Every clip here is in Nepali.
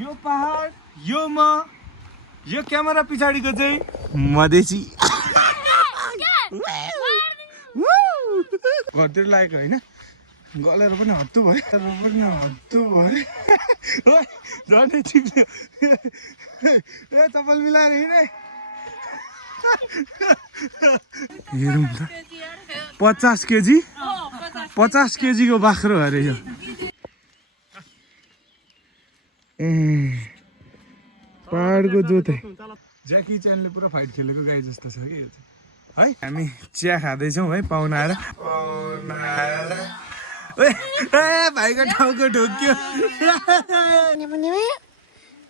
यो पहाड यो म यो क्यामेरा पछाडिको चाहिँ मधेसी घरतिर लागेको होइन गलेर पनि हत्तु भयो झन्डै ठिक ए चप्पल मिलाएर हिँडे हेरौँ त 50 केजी 50 केजीको बाख्रो अरे यो ए पहाडको जोत ज्याकी च्यानले पुरा फाइट खेलेको गाई जस्तो छ कि यो चाहिँ है हामी चिया खाँदैछौँ है पाहुना आएर ए भाइको टाउको ढोक्यो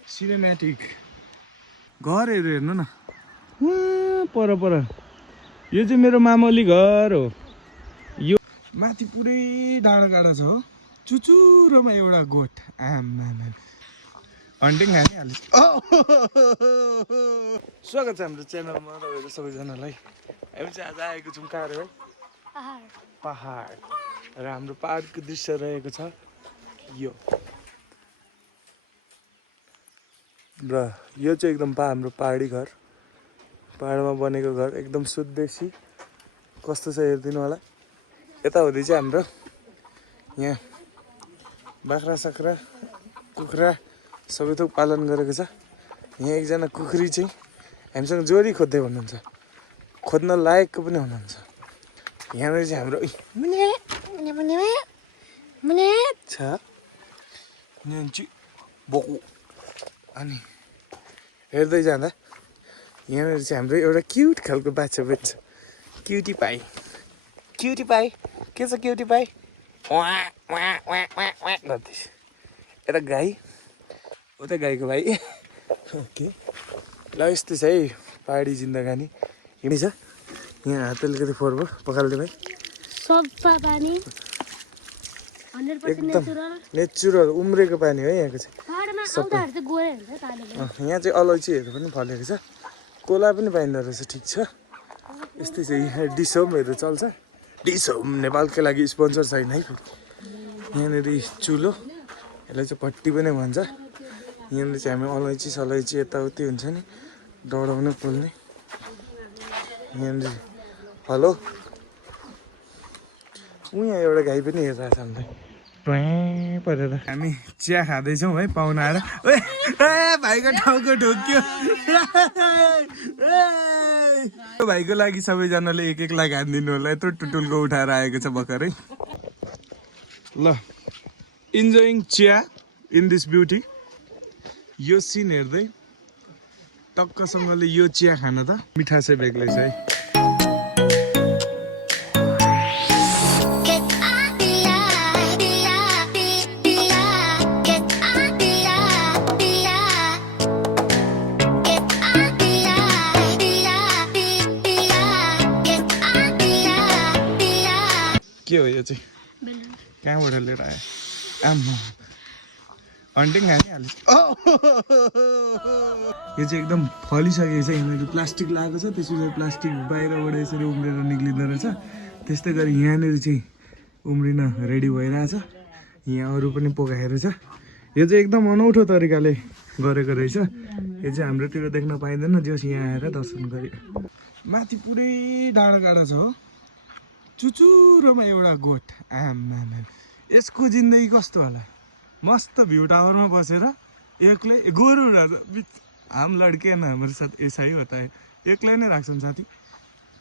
सिनेमेटिक घरहरू हेर्नु न पर यो चाहिँ मेरो मामली घर हो यो माथि पुरै डाँडा काँडा छ हो चुचुरोमा एउटा गोठ आमा हन्टिङ हानिहाल्छ स्वागत छ हाम्रो च्यानलमा तपाईँहरू सबैजनालाई हामी चाहिँ आज आएको छौँ कहाँ है पहाड र हाम्रो पहाडको दृश्य रहेको छ यो र यो चाहिँ एकदम हाम्रो पहाडी घर पहाडमा बनेको घर एकदम सुदेशी कस्तो छ हेरिदिनु होला यता हुँदै चाहिँ हाम्रो यहाँ बाख्रा साख्रा कुखुरा सबै थोक पालन गरेको छ यहाँ एकजना कुखुरी चाहिँ हामीसँग जोडी खोज्दै हुनुहुन्छ खोज्न लायकको पनि हुनुहुन्छ यहाँनिर चाहिँ हाम्रो छ बोकु अनि हेर्दै जाँदा यहाँनिर चाहिँ हाम्रो एउटा क्युट खालको बाछा पनि छ क्युटी पाई के छ क्युटी पाई गर्दैछ यता गाई उता गाईको भाइ ओके ल यस्तो छ है पहाडी जिन्दगानी हिँडी छ यहाँ हात अलिकति फोहोर भयो पखाल्दै भाइ सफा पानी एकदम नेचुरल उम्रेको पानी हो यहाँको चाहिँ यहाँ चाहिँ अलैँचीहरू पनि फलेको छ कोला पनि पाइँदो रहेछ ठिक छ यस्तै चाहिँ यहाँ डिसोमहरू चल्छ डिसोम नेपालकै लागि स्पोन्सर छैन है यहाँनिर चुलो यसलाई चाहिँ पट्टी पनि भन्छ यहाँनिर चाहिँ हामी अलैँची सलैँची यताउति हुन्छ नि डढाउने पोल्ने यहाँनिर हेलो यहाँ एउटा गाई पनि हेरिरहेको छ हामीलाई परेर हामी चिया खाँदैछौँ है पाहुना आएर ए भाइको टाउको ढोक्यो भाइको लागि सबैजनाले एक लाख हानिदिनु होला यत्रो टुटुलको उठाएर आएको छ भर्खरै ल इन्जोइङ चिया इन दिस ब्युटी यो सिन हेर्दै टक्कसँगले यो चिया खान त मिठा चाहिँ बेग्लै छ है के हो यो चाहिँ कहाँबाट लिएर आयो आम्मा हन्टिङ हानिहाल्छ यो चाहिँ एकदम फलिसकेको छ यहाँनिर प्लास्टिक लगाएको छ त्यसपछि प्लास्टिक बाहिरबाट यसरी उम्रेर निक्लिँदो रहेछ त्यस्तै गरी यहाँनिर चाहिँ उम्रिन रेडी भइरहेछ यहाँ अरू पनि पोकाएको छ यो चाहिँ एकदम अनौठो तरिकाले गरेको रहेछ यो चाहिँ हाम्रोतिर देख्न पाइँदैन जस यहाँ आएर दर्शन गरे माथि पुरै डाँडा काँडा छ हो चुचुरोमा एउटा गोठ आमा यसको जिन्दगी कस्तो होला मस्त भ्यू टावरमा बसेर एक्लै गोरु हाम लड्के न हाम्रो साथ ऐसा ही होता है एक्लै नै राख्छन् साथी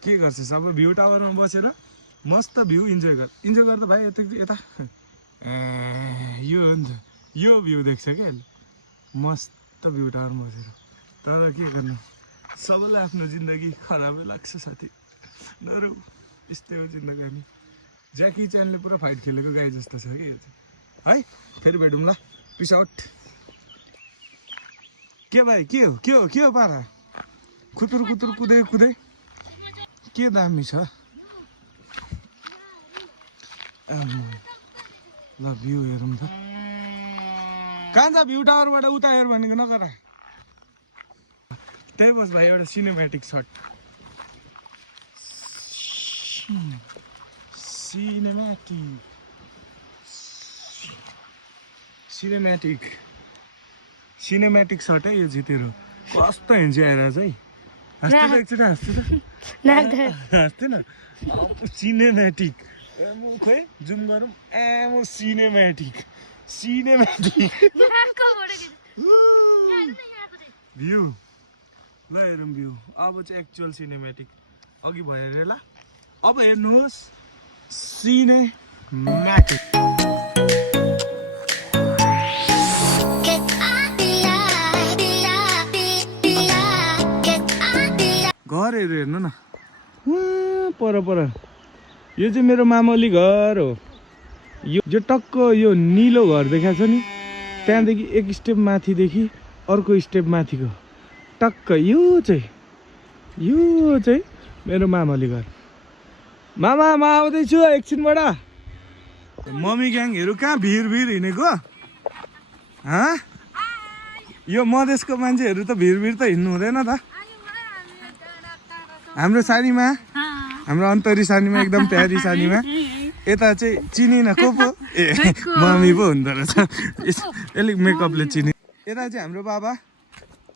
के गर्छस् अब भ्यू टावरमा बसेर मस्त भ्यू इन्जोय गर्दा भाइ यता यो हो नि त यो भ्यू देख्छ क्या अहिले मस्त भ्यू टावरमा बसेर तर के गर्नु सबैलाई आफ्नो जिन्दगी खराबै लाग्छ साथी नरौ यस्तै हो जिन्दगानी ज्याकी च्यानले पुरा फाइट खेलेको गाई जस्तो छ कि यो चाहिँ है फेरि भेटौँ ल पिस आउट के भाइ के हो पारा खुतुर कुदै के दामी छ ल भ्यू हेरौँ त कहाँ छ भ्यू टावरबाट उता हेर भनेको नगर त्यही बस भाइ एउटा सिनेमेटिक सट सिनेमेटिक सिनेमेटिक सट है यो चाहिँ तेरो कस्तो हिँड्छ आइरहेछ है हाँस्छु त एकचोटि हाँस्छु त हाँस्दैन सिनेमेटिक खोइ जुम गरौँ म सिनेमेटिक भ्यू ल हेरौँ भ्यू अब चाहिँ एक्चुअल सिनेमेटिक अघि भयो अरे ल अब हेर्नुहोस् सिनेमेटिक घरहरू हेर्नु न पर यो चाहिँ मेरो मामली घर हो यो टक्क यो निलो घर देखाएको छ नि त्यहाँदेखि एक स्टेप माथिदेखि अर्को स्टेप माथिको टक्क यो चाहिँ मेरो मामली घर मामा म आउँदैछु एकछिनबाट मम्मी ग्याङहरू कहाँ भिर हिँडेको यो मधेसको मान्छेहरू त भिर त हिँड्नु हुँदैन त हाम्रो सानीमा हाम्रो अन्तरी सानीमा एकदम प्यारी सानीमा यता चाहिँ चिनिन को पो मम्मी पो हुँदो रहेछ यसले मेकअपले चिनि यता चाहिँ हाम्रो बाबा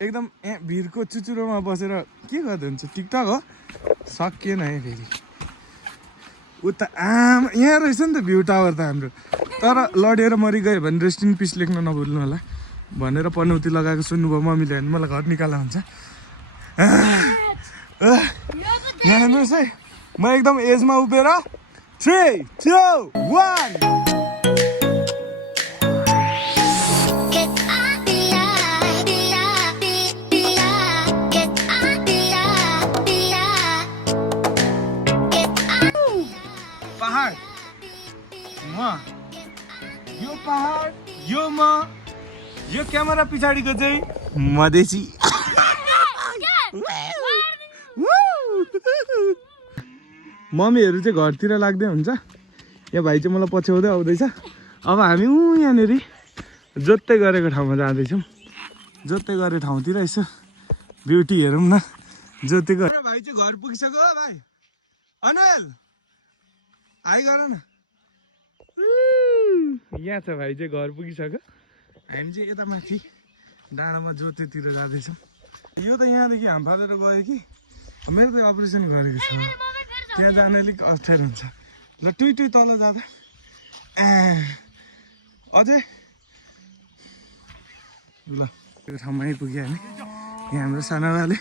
एकदम यहाँ भिरको चुचुरोमा बसेर के गर्दै हुन्छ टिकटक हो सकिएन है फेरि उता यहाँ रहेछ नि त भ्यू टावर त हाम्रो तर लडेर मरिगयो भने रेस्ट इन पिस लेख्न नभुल्नु होला भनेर पनौती लगाएको सुन्नुभयो मम्मीले भने मलाई घर निकाला हुन्छ यहाँ हेर्नुहोस् है म एकदम एजमा उभिएर 3, 2, 1 पहाड यो पहाड यो क्यामेरा पछाडिको चाहिँ मधेसी मम्मीहरू चाहिँ घरतिर लाग्दै हुन्छ यहाँ भाइ चाहिँ मलाई पछ्याउँदै आउँदैछ अब हामी यहाँनिर जोत्दै गरेको ठाउँमा जाँदैछौँ जोत्दै गरेको ठाउँतिर यसो ब्युटी हेरौँ न जोतेको भाइ चाहिँ घर पुगिसक्यो हो भाइ अनुल हाई गर न यहाँ छ भाइ चाहिँ घर पुगिसक्यो हामी चाहिँ यता माथि डाँडामा जोतेतिर जाँदैछौँ यो त यहाँदेखि हाम फालेर गयो कि मेरो त अपरेसन गरेको छ त्यहाँ जान अलिक अप्ठ्यारो हुन्छ ल टुई तल जाँदा अझै ल त्यो ठाउँमा आइपुग्यो हामी यहाँ हाम्रो सानाबाले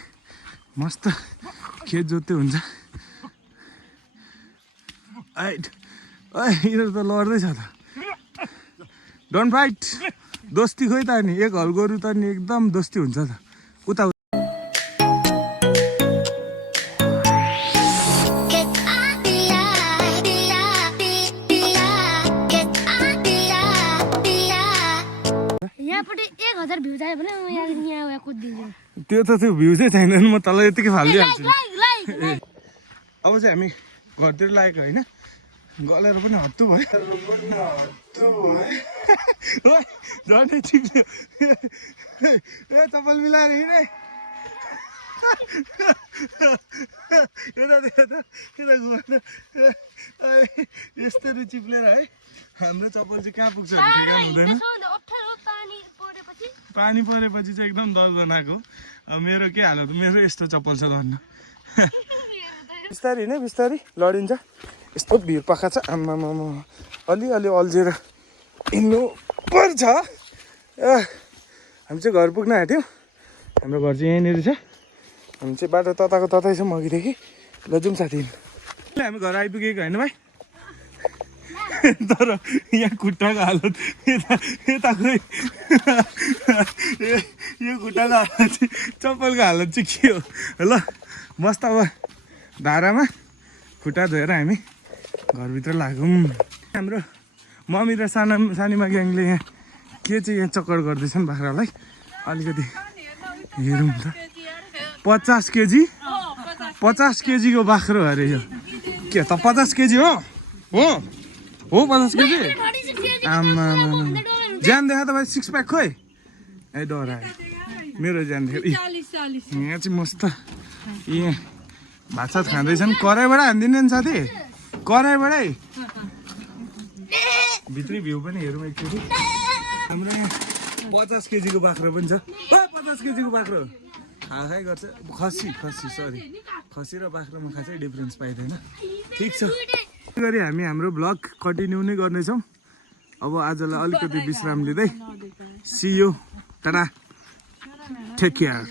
मस्त खेत जोत्दै हुन्छ यिनीहरू त लड्दैछ त डोन्ट फाइट दोस्ती खोइ त नि एक हल गोरु त नि एकदम दोस्ती हुन्छ त उता त्यो त त्यो भ्यू चाहिँ छैन म तल यतिकै फालिदिइहाल्छु अब चाहिँ हामी घरतिर लागेको होइन गलेर पनि हत्तु भयो झन्डै ठिक ए चप्पल मिलाएर हिँडे यस्तरी चिप्लेर है हाम्रो चप्पल चाहिँ कहाँ पुग्छ भने ठेगान हुँदैन पानी परेपछि चाहिँ एकदम दर्दनाक हो मेरो के हालत मेरो यस्तो चप्पल छ धन्न बिस्तारी नै बिस्तारी लडिन्छ यस्तो भिड पखा छ आम्मामा अलिअलि अल्झेर हिँड्नु पर्छ हामी चाहिँ घर पुग्न आँट्यौँ हाम्रो घर चाहिँ यहीँनिर छ हामी चाहिँ बाटो तताको ततै छ अघिदेखि ल जाउँ साथी हामी घर आइपुगेको होइन भाइ तर यहाँ खुट्टाको हालत यताको यो खुट्टाको हालत चाहिँ चप्पलको हालत चाहिँ के हो ल मस्त अब धारामा खुट्टा धोएर हामी घरभित्र लाग्यौँ हाम्रो मम्मी र सानीमा ग्याङले यहाँ के चाहिँ यहाँ चक्कर गर्दैछन् बाख्रालाई अलिकति हेरौँ त 50 केजी 50 केजीको बाख्रो अरे यो के त 50 केजी हो 50 केजी आमा ज्यान देखा त भाइ 6 प्याक खोइ ए डरायो मेरो ज्यान देखा यहाँ चाहिँ मस्त यहाँ भात सात खाँदैछन् कराईबाट हानिदिने नि साथी कराईबाटै भित्री भ्यू पनि हेरौँ एकचोटि हाम्रो यहाँ 50 केजीको बाख्रो पनि छ 50 केजीको बाख्रो खाइ गर्छ खसी सरी खसी र बाख्रोमा खासै डिफरेन्स पाइँदैन ठिक छ गरी हामी हाम्रो ब्लग कन्टिन्यू नै गर्नेछौँ अब आजलाई अलिकति विश्राम लिँदै see you tata take care